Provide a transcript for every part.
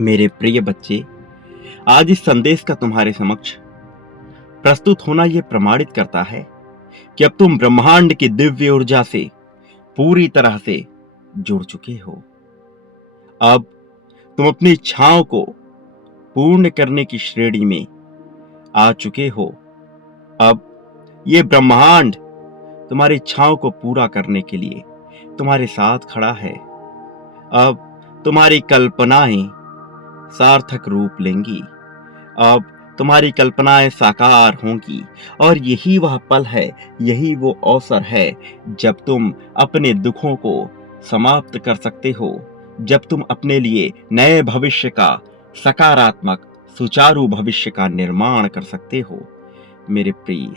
मेरे प्रिय बच्चे, आज इस संदेश का तुम्हारे समक्ष प्रस्तुत होना यह प्रमाणित करता है कि अब तुम ब्रह्मांड की दिव्य ऊर्जा से पूरी तरह से जुड़ चुके हो। अब तुम अपनी इच्छाओं को पूर्ण करने की श्रेणी में आ चुके हो। अब ये ब्रह्मांड तुम्हारी इच्छाओं को पूरा करने के लिए तुम्हारे साथ खड़ा है। अब तुम्हारी कल्पनाएं सार्थक रूप लेंगी। अब तुम्हारी कल्पनाएं साकार होंगी और यही वह पल है, यही वो अवसर है जब तुम अपने दुखों को समाप्त कर सकते हो, जब तुम अपने लिए नए भविष्य का सकारात्मक सुचारू भविष्य का निर्माण कर सकते हो। मेरे प्रिय,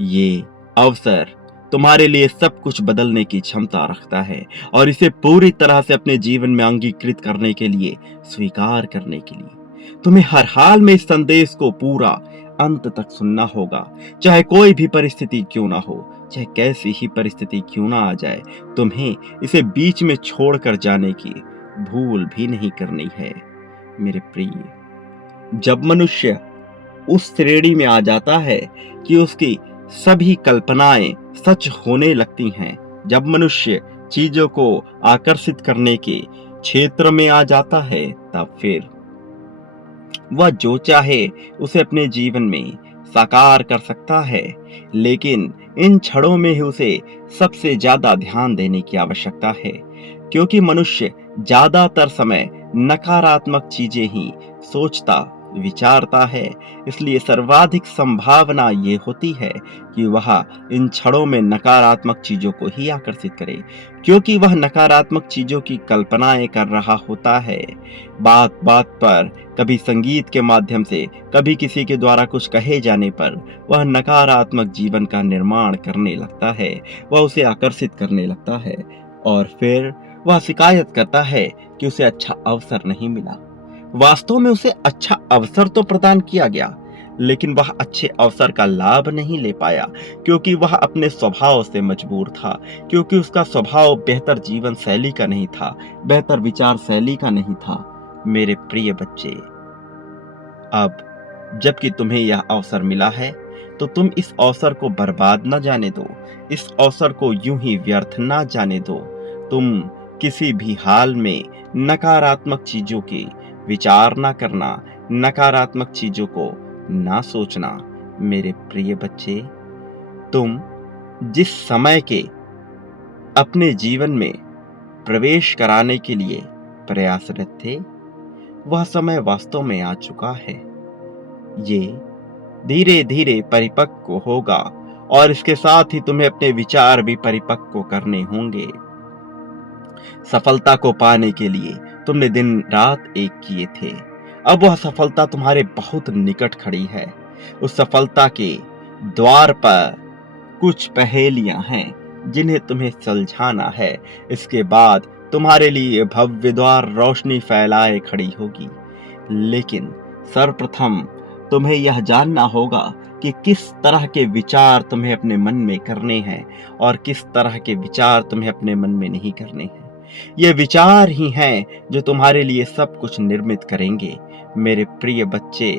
ये अवसर तुम्हारे लिए सब कुछ बदलने की क्षमता रखता है और इसे पूरी तरह से अपने जीवन में अंगीकृत करने के लिए, स्वीकार करने के लिए तुम्हें हर हाल में इस संदेश को पूरा अंत तक सुनना होगा। चाहे कोई भी परिस्थिति क्यों ना हो, चाहे कैसी ही परिस्थिति क्यों ना आ जाए, तुम्हें इसे बीच में छोड़कर जाने की भूल भी नहीं करनी है। मेरे प्रिय, जब मनुष्य उस श्रेणी में आ जाता है कि उसकी सभी कल्पनाएं सच होने लगती हैं, जब मनुष्य चीजों को आकर्षित करने के क्षेत्र में आ जाता है, तब फिर वह जो चाहे उसे अपने जीवन में साकार कर सकता है। लेकिन इन क्षणों में ही उसे सबसे ज्यादा ध्यान देने की आवश्यकता है, क्योंकि मनुष्य ज्यादातर समय नकारात्मक चीजें ही सोचता विचारता है। इसलिए सर्वाधिक संभावना ये होती है कि वह इन क्षणों में नकारात्मक चीजों को ही आकर्षित करे, क्योंकि वह नकारात्मक चीजों की कल्पनाएं कर रहा होता है। बात बात पर, कभी संगीत के माध्यम से, कभी किसी के द्वारा कुछ कहे जाने पर वह नकारात्मक जीवन का निर्माण करने लगता है, वह उसे आकर्षित करने लगता है और फिर वह शिकायत करता है कि उसे अच्छा अवसर नहीं मिला। वास्तव में उसे अच्छा अवसर तो प्रदान किया गया, लेकिन वह अच्छे अवसर का लाभ नहीं ले पाया, क्योंकि वह अपने स्वभाव से मजबूर था, क्योंकि उसका स्वभाव बेहतर जीवन शैली का नहीं था, बेहतर विचार शैली का नहीं था। मेरे प्रिय बच्चे, अब जबकि तुम्हें यह अवसर मिला है, तो तुम इस अवसर को बर्बाद न जाने दो, इस अवसर को यूं ही व्यर्थ ना जाने दो। तुम किसी भी हाल में नकारात्मक चीजों के विचार ना करना, नकारात्मक चीजों को ना सोचना। मेरे प्रिय बच्चे, तुम जिस समय के अपने जीवन में प्रवेश कराने के लिए प्रयासरत थे, वह समय वास्तव में आ चुका है। ये धीरे धीरे परिपक्व होगा और इसके साथ ही तुम्हें अपने विचार भी परिपक्व करने होंगे। सफलता को पाने के लिए तुमने दिन रात एक किए थे, अब वह सफलता तुम्हारे बहुत निकट खड़ी है। उस सफलता के द्वार पर कुछ पहेलियां हैं जिन्हें तुम्हें सुलझाना है। इसके बाद तुम्हारे लिए भव्य द्वार रोशनी फैलाए खड़ी होगी। लेकिन सर्वप्रथम तुम्हें यह जानना होगा कि किस तरह के विचार तुम्हें अपने मन में करने हैं और किस तरह के विचार तुम्हें अपने मन में नहीं करने हैं। ये विचार ही हैं जो तुम्हारे लिए सब कुछ निर्मित करेंगे। मेरे प्रिय बच्चे,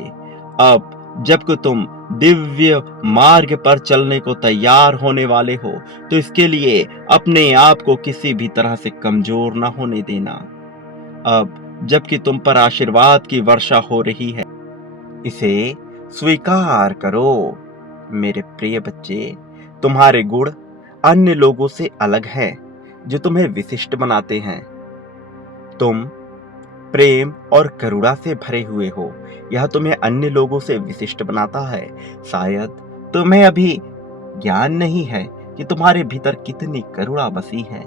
अब जबकि तुम दिव्य मार्ग पर चलने को तैयार होने वाले हो, तो इसके लिए अपने आप को किसी भी तरह से कमजोर ना होने देना। अब जबकि तुम पर आशीर्वाद की वर्षा हो रही है, इसे स्वीकार करो। मेरे प्रिय बच्चे, तुम्हारे गुण अन्य लोगों से अलग हैं, जो तुम्हें विशिष्ट बनाते हैं। तुम प्रेम और करुणा से भरे हुए हो, यह तुम्हें अन्य लोगों से विशिष्ट बनाता है। शायद तुम्हें अभी ज्ञान नहीं है कि तुम्हारे भीतर कितनी करुणा बसी है,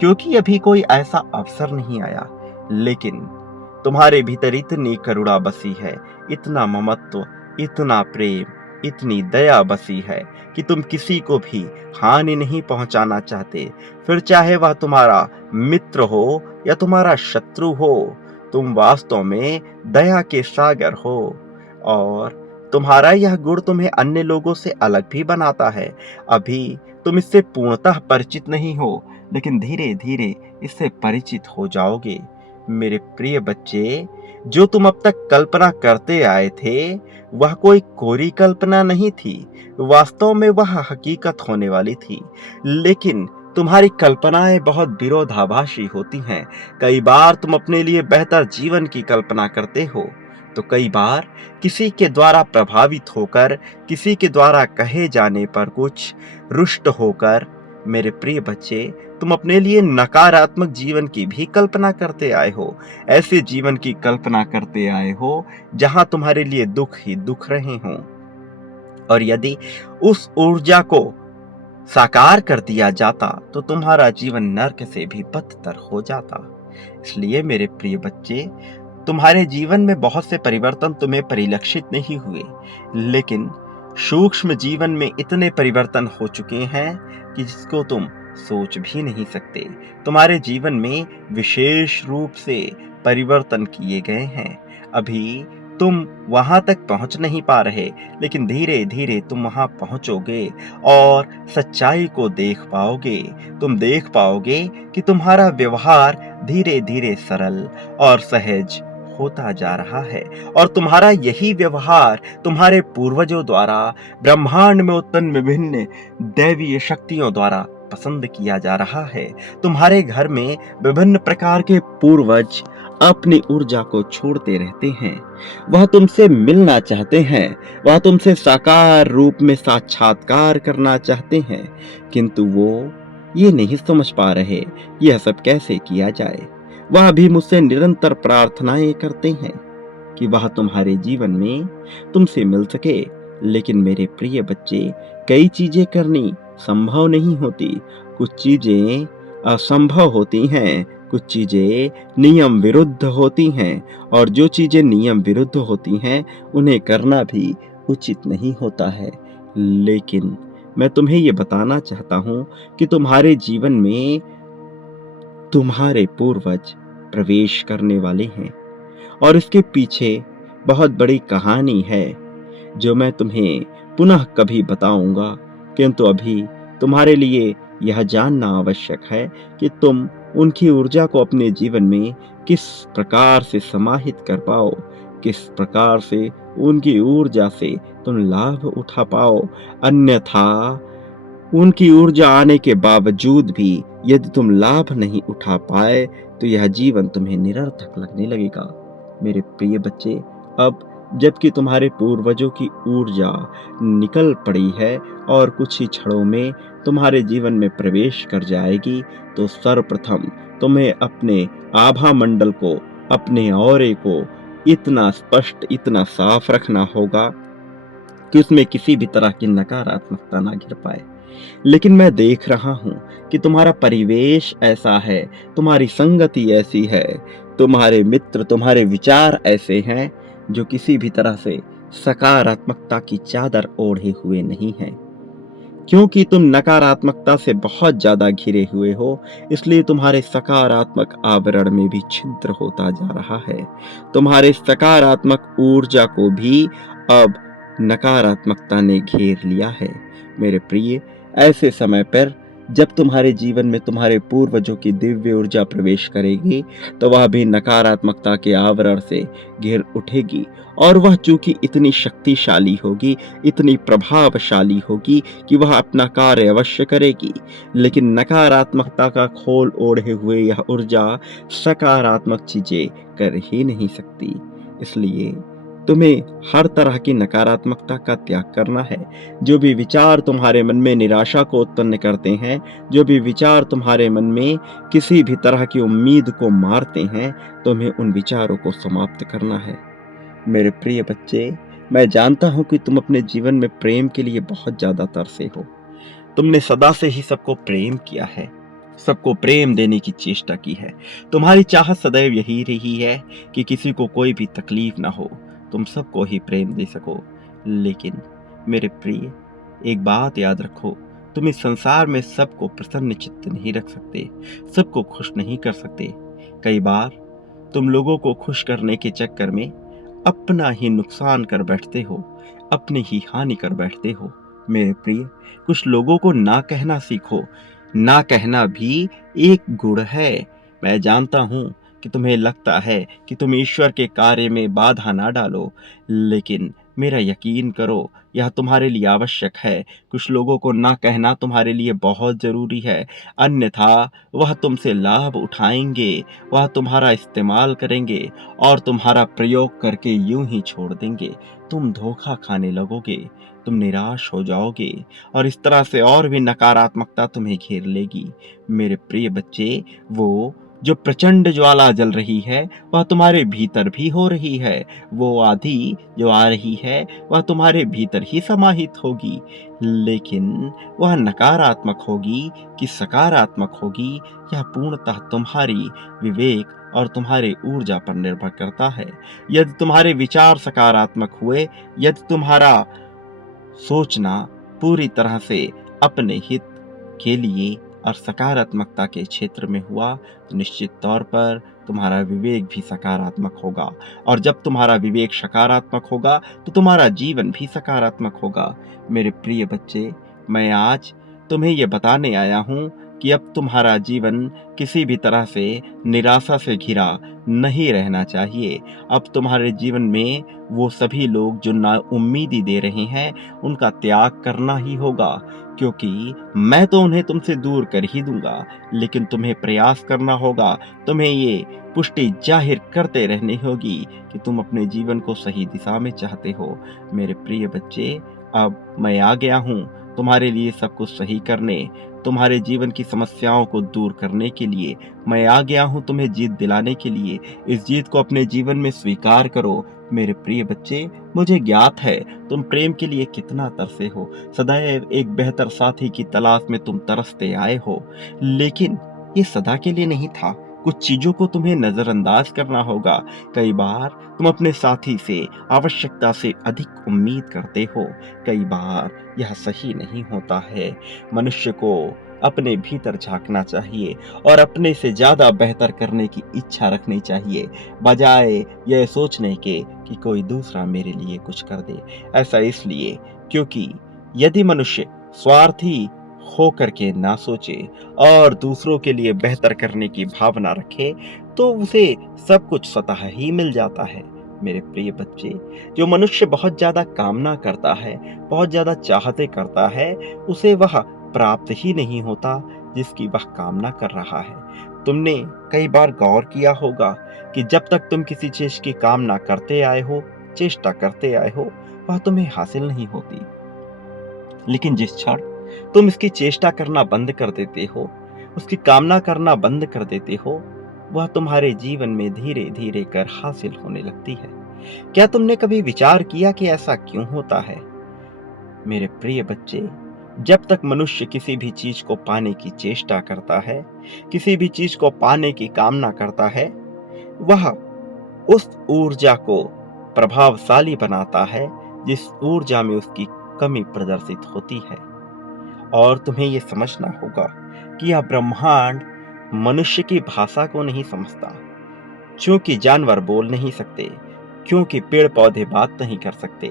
क्योंकि अभी कोई ऐसा अवसर नहीं आया। लेकिन तुम्हारे भीतर इतनी करुणा बसी है, इतना ममत्व, इतना प्रेम, इतनी दया बसी है कि तुम किसी को भी हानि नहीं पहुंचाना चाहते, फिर चाहे वह तुम्हारा मित्र हो या तुम्हारा शत्रु हो। तुम वास्तव में दया के सागर हो और तुम्हारा यह गुण तुम्हें अन्य लोगों से अलग भी बनाता है। अभी तुम इससे पूर्णतः परिचित नहीं हो, लेकिन धीरे धीरे इससे परिचित हो जाओगे। मेरे प्रिय बच्चे, जो तुम अब तक कल्पना करते आए थे, वह कोई कोरी कल्पना नहीं थी। वास्तव में वह हकीकत होने वाली थी। लेकिन तुम्हारी कल्पनाएं बहुत विरोधाभासी होती हैं। कई बार तुम अपने लिए बेहतर जीवन की कल्पना करते हो, तो कई बार किसी के द्वारा प्रभावित होकर, किसी के द्वारा कहे जाने पर कुछ रुष्ट होकर, मेरे प्रिय बच्चे, तुम अपने लिए नकारात्मक जीवन की भी कल्पना करते आए हो। ऐसे जीवन की कल्पना करते आए हो जहां तुम्हारे लिए दुख ही दुख रहे हों। और यदि उस ऊर्जा को साकार कर दिया जाता तो तुम्हारा जीवन नर्क से भी बदतर हो जाता। इसलिए मेरे प्रिय बच्चे, तुम्हारे जीवन में बहुत से परिवर्तन तुम्हें परिलक्षित नहीं हुए, लेकिन सूक्ष्म जीवन में इतने परिवर्तन हो चुके हैं कि जिसको तुम सोच भी नहीं सकते। तुम्हारे जीवन में विशेष रूप से परिवर्तन किए गए हैं। अभी तुम वहां तक पहुंच नहीं पा रहे, लेकिन धीरे धीरे तुम वहां पहुंचोगे और सच्चाई को देख पाओगे। तुम देख पाओगे कि तुम्हारा व्यवहार धीरे धीरे सरल और सहज होता जा रहा है, और तुम्हारा यही व्यवहार तुम्हारे पूर्वजों द्वारा ब्रह्मांड में उत्पन्न विभिन्न दैवीय शक्तियों द्वारा पसंद किया जा रहा है। तुम्हारे घर में विभिन्न प्रकार के पूर्वज अपनी ऊर्जा को छोड़ते रहते हैं। वह तुमसे मिलना चाहते हैं, वह तुमसे साकार रूप में साक्षात्कार करना चाहते हैं, किंतु वो ये नहीं समझ पा रहे यह सब कैसे किया जाए। वह भी मुझसे निरंतर प्रार्थनाएं करते हैं कि वह तुम्हारे जीवन में तुमसे मिल सके। लेकिन मेरे प्रिय बच्चे, कई चीजें करनी संभव नहीं होती। कुछ चीजें असंभव होती हैं, कुछ चीजें नियम विरुद्ध होती हैं, और जो चीजें नियम विरुद्ध होती हैं उन्हें करना भी उचित नहीं होता है। लेकिन मैं तुम्हें ये बताना चाहता हूं कि तुम्हारे जीवन में तुम्हारे पूर्वज प्रवेश करने वाले हैं, और इसके पीछे बहुत बड़ी कहानी है जो मैं तुम्हें पुनः कभी बताऊंगा। किंतु अभी तुम्हारे लिए यह जानना आवश्यक है कि तुम उनकी ऊर्जा को अपने जीवन में किस प्रकार से समाहित कर पाओ, किस प्रकार से उनकी ऊर्जा से तुम लाभ उठा पाओ। अन्यथा उनकी ऊर्जा आने के बावजूद भी यदि तुम लाभ नहीं उठा पाए तो यह जीवन तुम्हें निरर्थक लगने लगेगा। मेरे प्रिय बच्चे, अब जबकि तुम्हारे पूर्वजों की ऊर्जा निकल पड़ी है और कुछ ही क्षणों में तुम्हारे जीवन में प्रवेश कर जाएगी, तो सर्वप्रथम तुम्हें अपने आभा मंडल को, अपने ऑरे को इतना स्पष्ट, इतना साफ रखना होगा कि उसमें किसी भी तरह की नकारात्मकता ना गिर पाए। लेकिन मैं देख रहा हूं कि तुम्हारा परिवेश ऐसा है, तुम्हारी संगति ऐसी है, तुम्हारे मित्र, तुम्हारे विचार ऐसे हैं जो किसी भी तरह से सकारात्मकता की चादर ओढ़े हुए नहीं हैं। क्योंकि तुम नकारात्मकता से बहुत ज्यादा घिरे हुए हो, इसलिए तुम्हारे सकारात्मक आवरण में भी छिद्र होता जा रहा है। तुम्हारे सकारात्मक ऊर्जा को भी अब नकारात्मकता ने घेर लिया है। मेरे प्रिय, ऐसे समय पर जब तुम्हारे जीवन में तुम्हारे पूर्वजों की दिव्य ऊर्जा प्रवेश करेगी, तो वह भी नकारात्मकता के आवरण से घिर उठेगी, और वह चूंकि इतनी शक्तिशाली होगी, इतनी प्रभावशाली होगी कि वह अपना कार्य अवश्य करेगी। लेकिन नकारात्मकता का खोल ओढ़े हुए यह ऊर्जा सकारात्मक चीजें कर ही नहीं सकती। इसलिए तुम्हें हर तरह की नकारात्मकता का त्याग करना है। जो भी विचार तुम्हारे मन में निराशा को उत्पन्न करते हैं, जो भी विचार तुम्हारे मन में किसी भी तरह की उम्मीद को मारते हैं, तुम्हें उन विचारों को समाप्त करना है। मेरे प्रिय बच्चे, मैं जानता हूं कि तुम अपने जीवन में प्रेम के लिए बहुत ज्यादा तरसे हो। तुमने सदा से ही सबको प्रेम किया है, सबको प्रेम देने की चेष्टा की है। तुम्हारी चाहत सदैव यही रही है कि किसी को कोई भी तकलीफ ना हो, तुम सबको ही प्रेम दे सको। लेकिन मेरे प्रिय, एक बात याद रखो, तुम इस संसार में सबको प्रसन्न चित्त नहीं रख सकते, सबको खुश नहीं कर सकते। कई बार तुम लोगों को खुश करने के चक्कर में अपना ही नुकसान कर बैठते हो, अपनी ही हानि कर बैठते हो। मेरे प्रिय, कुछ लोगों को ना कहना सीखो। ना कहना भी एक गुण है। मैं जानता हूं कि तुम्हें लगता है कि तुम ईश्वर के कार्य में बाधा ना डालो, लेकिन मेरा यकीन करो, यह तुम्हारे लिए आवश्यक है। कुछ लोगों को ना कहना तुम्हारे लिए बहुत ज़रूरी है, अन्यथा वह तुमसे लाभ उठाएंगे, वह तुम्हारा इस्तेमाल करेंगे और तुम्हारा प्रयोग करके यूं ही छोड़ देंगे। तुम धोखा खाने लगोगे, तुम निराश हो जाओगे और इस तरह से और भी नकारात्मकता तुम्हें घेर लेगी। मेरे प्रिय बच्चे, वो जो प्रचंड ज्वाला जल रही है वह तुम्हारे भीतर भी हो रही है। वो आंधी जो आ रही है वह तुम्हारे भीतर ही समाहित होगी, लेकिन वह नकारात्मक होगी कि सकारात्मक होगी, यह पूर्णतः तुम्हारी विवेक और तुम्हारे ऊर्जा पर निर्भर करता है। यदि तुम्हारे विचार सकारात्मक हुए, यदि तुम्हारा सोचना पूरी तरह से अपने हित के लिए और सकारात्मकता के क्षेत्र में हुआ, तो निश्चित तौर पर तुम्हारा विवेक भी सकारात्मक होगा, और जब तुम्हारा विवेक सकारात्मक होगा तो तुम्हारा जीवन भी सकारात्मक होगा। मेरे प्रिय बच्चे, मैं आज तुम्हें ये बताने आया हूँ कि अब तुम्हारा जीवन किसी भी तरह से निराशा से घिरा नहीं रहना चाहिए। अब तुम्हारे जीवन में वो सभी लोग जो ना उम्मीदी दे रहे हैं, उनका त्याग करना ही होगा, क्योंकि मैं तो उन्हें तुमसे दूर कर ही दूंगा, लेकिन तुम्हें प्रयास करना होगा। तुम्हें ये पुष्टि जाहिर करते रहनी होगी कि तुम अपने जीवन को सही दिशा में चाहते हो। मेरे प्रिय बच्चे, अब मैं आ गया हूँ तुम्हारे लिए सब कुछ सही करने, तुम्हारे जीवन की समस्याओं को दूर करने के लिए। मैं आ गया हूँ तुम्हें जीत दिलाने के लिए। इस जीत को अपने जीवन में स्वीकार करो। मेरे प्रिय बच्चे, मुझे ज्ञात है तुम प्रेम के लिए कितना तरसे हो। सदैव एक बेहतर साथी की तलाश में तुम तरसते आए हो, लेकिन ये सदा के लिए नहीं था। कुछ चीजों को तुम्हें नजरअंदाज करना होगा। कई बार तुम अपने साथी से आवश्यकता से अधिक उम्मीद करते हो। कई बार यह सही नहीं होता है। मनुष्य को अपने भीतर झांकना चाहिए और अपने से ज्यादा बेहतर करने की इच्छा रखनी चाहिए, बजाय यह सोचने के कि कोई दूसरा मेरे लिए कुछ कर दे। ऐसा इसलिए क्योंकि यदि मनुष्य स्वार्थी होकर के ना सोचे और दूसरों के लिए बेहतर करने की भावना रखे, तो उसे सब कुछ स्वतः ही मिल जाता है। मेरे प्रिय बच्चे, जो मनुष्य बहुत ज्यादा कामना करता है, बहुत ज्यादा चाहते करता है, उसे वह प्राप्त ही नहीं होता जिसकी वह कामना कर रहा है। तुमने कई बार गौर किया होगा कि जब तक तुम किसी चीज की कामना करते आए हो, चेष्टा करते आए हो, वह तुम्हें हासिल नहीं होती। लेकिन जिस क्षण तुम इसकी चेष्टा करना बंद कर देते हो, उसकी कामना करना बंद कर देते हो, वह तुम्हारे जीवन में धीरे धीरे कर हासिल होने लगती है। क्या तुमने कभी विचार किया कि ऐसा क्यों होता है? मेरे प्रिय बच्चे, जब तक मनुष्य किसी भी चीज को पाने की चेष्टा करता है, किसी भी चीज को पाने की कामना करता है, वह उस ऊर्जा को प्रभावशाली बनाता है जिस ऊर्जा में उसकी कमी प्रदर्शित होती है। और तुम्हें यह समझना होगा कि यह ब्रह्मांड मनुष्य की भाषा को नहीं समझता। क्योंकि जानवर बोल नहीं सकते, क्योंकि पेड़ पौधे बात नहीं कर सकते,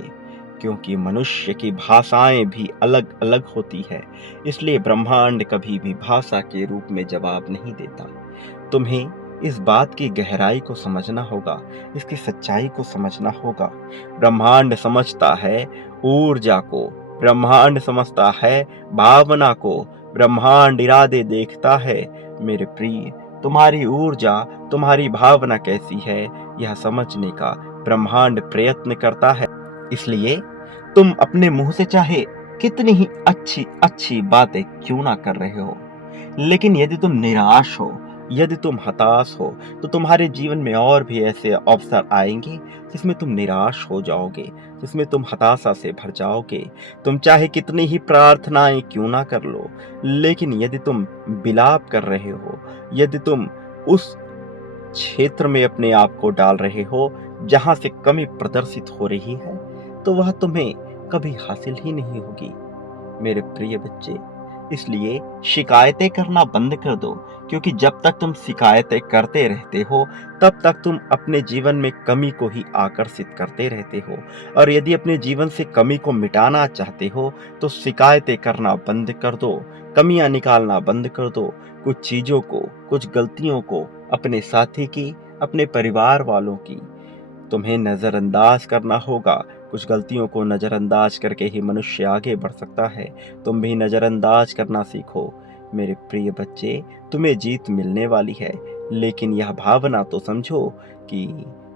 क्योंकि मनुष्य की भाषाएं भी अलग अलग होती है, इसलिए ब्रह्मांड कभी भी भाषा के रूप में जवाब नहीं देता। तुम्हें इस बात की गहराई को समझना होगा, इसकी सच्चाई को समझना होगा। ब्रह्मांड समझता है ऊर्जा को, ब्रह्मांड समझता है भावना को, ब्रह्मांड इरादे देखता है। मेरे प्रिय, तुम्हारी ऊर्जा, तुम्हारी भावना कैसी है, यह समझने का ब्रह्मांड प्रयत्न करता है। इसलिए तुम अपने मुंह से चाहे कितनी ही अच्छी अच्छी बातें क्यों ना कर रहे हो, लेकिन यदि तुम निराश हो, यदि तुम हताश हो, तो तुम्हारे जीवन में और भी ऐसे अवसर आएंगे जिसमें तुम निराश हो जाओगे, जिसमें तुम हताशा से भर जाओगे। तुम चाहे कितनी ही प्रार्थनाएं क्यों ना कर लो, लेकिन यदि तुम विलाप कर रहे हो, यदि तुम उस क्षेत्र में अपने आप को डाल रहे हो जहां से कमी प्रदर्शित हो रही है, तो वह तुम्हें कभी हासिल ही नहीं होगी। मेरे प्रिय बच्चे, इसलिए शिकायतें करना बंद कर दो, क्योंकि जब तक तुम शिकायतें करते रहते हो, तब तक तुम अपने जीवन में कमी को ही आकर्षित करते रहते हो। और यदि अपने जीवन से कमी को मिटाना चाहते हो, तो शिकायतें करना बंद कर दो, कमियां निकालना बंद कर दो। कुछ चीजों को, कुछ गलतियों को अपने साथी की, अपने परिवार वालों की तुम्हें नज़रअंदाज करना होगा। कुछ गलतियों को नज़रअंदाज करके ही मनुष्य आगे बढ़ सकता है। तुम भी नज़रअंदाज करना सीखो। मेरे प्रिय बच्चे, तुम्हें जीत मिलने वाली है, लेकिन यह भावना तो समझो कि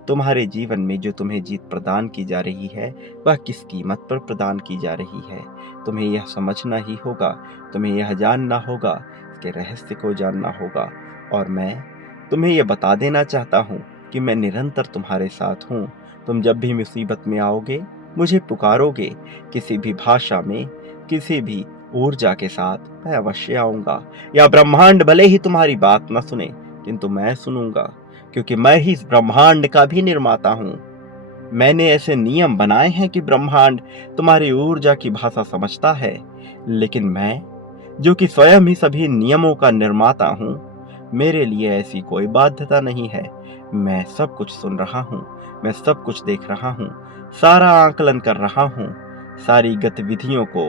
तुम्हारे जीवन में जो तुम्हें जीत प्रदान की जा रही है, वह किस कीमत पर प्रदान की जा रही है। तुम्हें यह समझना ही होगा, तुम्हें यह जानना होगा, इसके रहस्य को जानना होगा। और मैं तुम्हें यह बता देना चाहता हूँ कि मैं निरंतर तुम्हारे साथ हूँ। तुम जब भी मुसीबत में आओगे, मुझे पुकारोगे, किसी भी भाषा में, किसी भी ऊर्जा के साथ मैं अवश्य आऊंगा। या ब्रह्मांड भले ही तुम्हारी बात न सुने, किंतु मैं सुनूंगा, क्योंकि मैं ही इस ब्रह्मांड का भी निर्माता हूँ। मैंने ऐसे नियम बनाए हैं कि ब्रह्मांड तुम्हारी ऊर्जा की भाषा समझता है, लेकिन मैं, जो कि स्वयं ही सभी नियमों का निर्माता हूँ, मेरे लिए ऐसी कोई बाध्यता नहीं है। मैं सब कुछ सुन रहा हूँ, मैं सब कुछ देख रहा हूँ, सारा आकलन कर रहा हूँ, सारी गतिविधियों को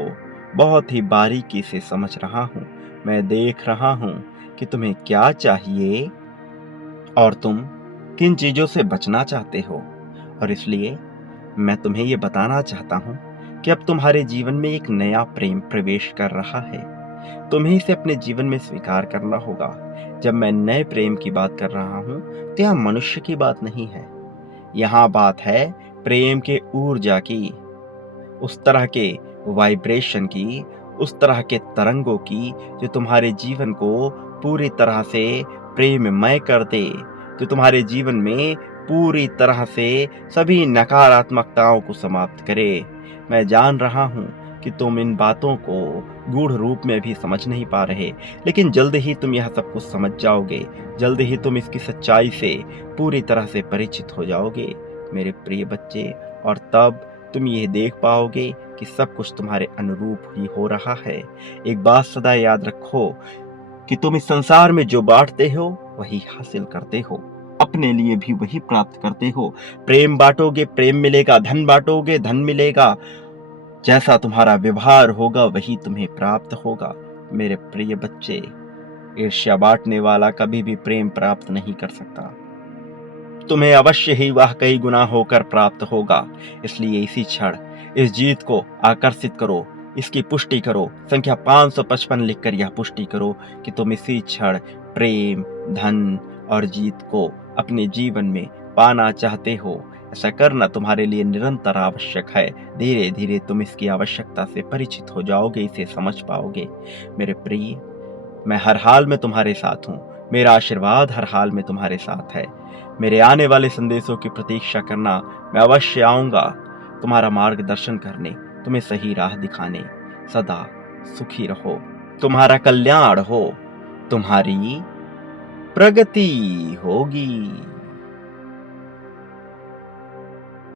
बहुत ही बारीकी से समझ रहा हूँ। मैं देख रहा हूँ कि तुम्हें क्या चाहिए और तुम किन चीजों से बचना चाहते हो। और इसलिए मैं तुम्हें ये बताना चाहता हूँ कि अब तुम्हारे जीवन में एक नया प्रेम प्रवेश कर रहा है। तुम्हें इसे अपने जीवन में स्वीकार करना होगा। जब मैं नए प्रेम की बात कर रहा हूँ, तो यहाँ मनुष्य की बात नहीं है, यहाँ बात है प्रेम के ऊर्जा की, उस तरह के वाइब्रेशन की, उस तरह के तरंगों की जो तुम्हारे जीवन को पूरी तरह से प्रेममय कर दे, जो तुम्हारे जीवन में पूरी तरह से सभी नकारात्मकताओं को समाप्त करे। मैं जान रहा हूँ कि तुम इन बातों को गूढ़ रूप में भी समझ नहीं पा रहे, लेकिन जल्द ही तुम यह सब कुछ समझ जाओगे। जल्द ही तुम इसकी सच्चाई से पूरी तरह से परिचित हो जाओगे मेरे प्रिय बच्चे, और तब तुम यह देख पाओगे कि सब कुछ तुम्हारे अनुरूप ही हो रहा है। एक बात सदा याद रखो कि तुम इस संसार में जो बांटते हो वही हासिल करते हो, अपने लिए भी वही प्राप्त करते हो। प्रेम बांटोगे, प्रेम मिलेगा, धन बांटोगे, धन मिलेगा। जैसा तुम्हारा व्यवहार होगा वही तुम्हें प्राप्त होगा। मेरे प्रिय बच्चे, ईर्ष्या बांटने वाला कभी भी प्रेम प्राप्त नहीं कर सकता। तुम्हें अवश्य ही वह कई गुना होकर प्राप्त होगा। इसलिए इसी क्षण इस जीत को आकर्षित करो, इसकी पुष्टि करो। संख्या 555 लिखकर यह पुष्टि करो कि तुम इसी क्षण प्रेम, धन और जीत को अपने जीवन में पाना चाहते हो। ऐसा करना तुम्हारे लिए निरंतर आवश्यक है। धीरे धीरे तुम इसकी आवश्यकता से परिचित हो जाओगे, इसे समझ पाओगे। मेरे प्रिय, मैं हर हाल में तुम्हारे साथ हूँ। मेरा आशीर्वाद हर हाल में तुम्हारे साथ है। मेरे आने वाले संदेशों की प्रतीक्षा करना। मैं अवश्य आऊंगा तुम्हारा मार्गदर्शन करने, तुम्हें सही राह दिखाने। सदा सुखी रहो, तुम्हारा कल्याण हो, तुम्हारी प्रगति होगी।